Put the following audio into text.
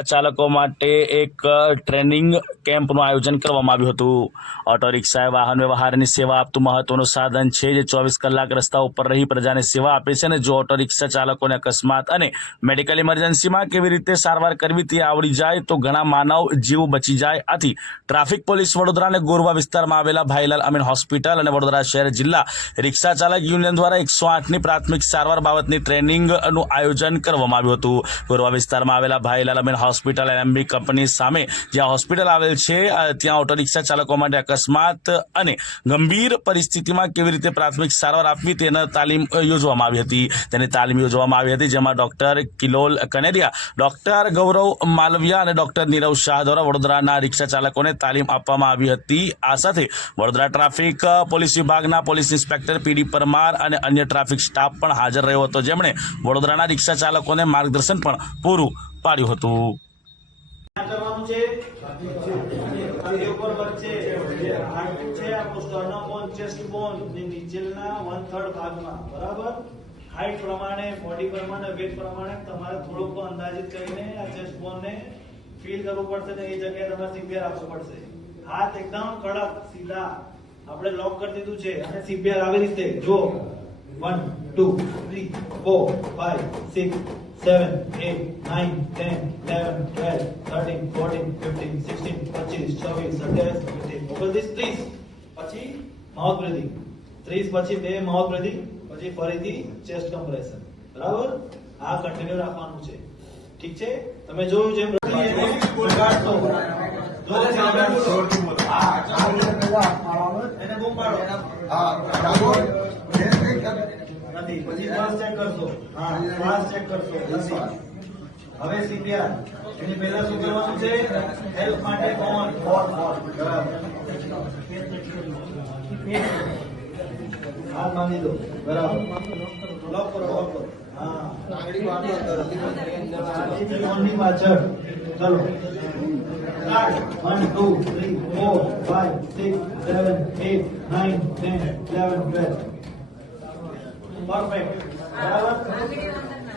ચાલકો માટે એક ટ્રેનિંગ કેમ્પનું આયોજન કરવામાં આવ્યું હતું. ઓટો રિક્ષા એ વાહન વ્યવહારની સેવા આપતું મહત્વનું સાધન છે જે ચોવીસ કલાક રસ્તા ઉપર રહી પ્રજાને સેવા આપે છે અને જો ઓટો રિક્ષા ચાલકોને અકસ્માત અને મેડિકલ ઇમરજન્સીમાં કેવી રીતે સારવાર કરવી તે આવડી જાય તો ઘણા માનવ જીવ બચી જાય. આથી ટ્રાફિક પોલીસ વડોદરા અને ગોરવા વિસ્તારમાં આવેલા ભાઈલાલ અમીન હોસ્પિટલ અને વડોદરા શહેર જિલ્લા રિક્ષા ચાલક યુનિયન દ્વારા એકસો આઠની પ્રાથમિક સારવાર બાબતની ટ્રેનિંગનું આયોજન કરવામાં આવ્યું હતું. ગોરવા વિસ્તારમાં આવેલા Bhailal Amin hospital MB company સામે જ્યાં હોસ્પિટલ આવેલ છે ત્યાં ઓટો રિક્ષા ચાલકો માટે અકસ્માત અને ગંભીર પરિસ્થિતિમાં કેવી રીતે પ્રાથમિક સારવાર આપવી તેના તાલીમ યોજવામાં આવી હતી. તેની તાલીમ યોજવામાં આવી હતી, જેમાં ડોક્ટર કિલોલ કનેરિયા, ડોક્ટર ગૌરવ માલવિયા અને ડોક્ટર નીરવ શાહ દ્વારા વડોદરાના રિક્ષા ચાલકોને તાલીમ આપવામાં આવી હતી. આ સાથે વડોદરા ટ્રાફિક પોલીસ વિભાગના પોલીસ ઇન્સ્પેક્ટર પીડી પરમાર અને અન્ય ટ્રાફિક સ્ટાફ પણ હાજર રહ્યો હતો. જેમણે વડોદરાના રિક્ષા ચાલકોને માર્ગદર્શન પણ પૂરું પાડ્યું હતું હાઈટ પ્રમાણે બોડી પ્રમાણે વેટ પ્રમાણે તમારે થોડુંક અંદાજિત કરીને આ ચેસ્ટ બોનને ફીલ કરવું પડશે ને એ જગ્યાએ તમારે સિમ્પિયર આપવું પડશે હાથ એકદમ કડક સીધા આપણે લોક કરી દીધું છે અને સીબીઆર આવી રીતે જો one two three four five six seven eight nine ten eleven twelve thirteen fourteen fifteen sixteen પચીસ છવ્વીસ સત્યાવીસ અઠ્યાવીસ ઓગણત્રીસ ત્રીસ. પછી માઉથ બ્રીથિંગ ત્રીસ પછી બે માઉથ બ્રીથિંગ પછી ફરીથી ચેસ્ટ કમ્પ્રેશન બરાબર? આ કન્ટિન્યુ રાખવાનું છે. ઠીક છે? તમે જોયું. એને બૂમ પાડો. નથી. પછી શ્વાસ ચેક કરશો. હા શ્વાસ ચેક કરશો. હવે સીપીઆર એની પહેલા શું કરવાનું છે હેલ્પ માટે કોમન ફોર ફોર હાથ બાંધી દો બરાબર. લોક કરો લોક કરો. હા. પાછળ. ચલો. One two three four five six seven eight nine ten eleven twelve perfect બરાબર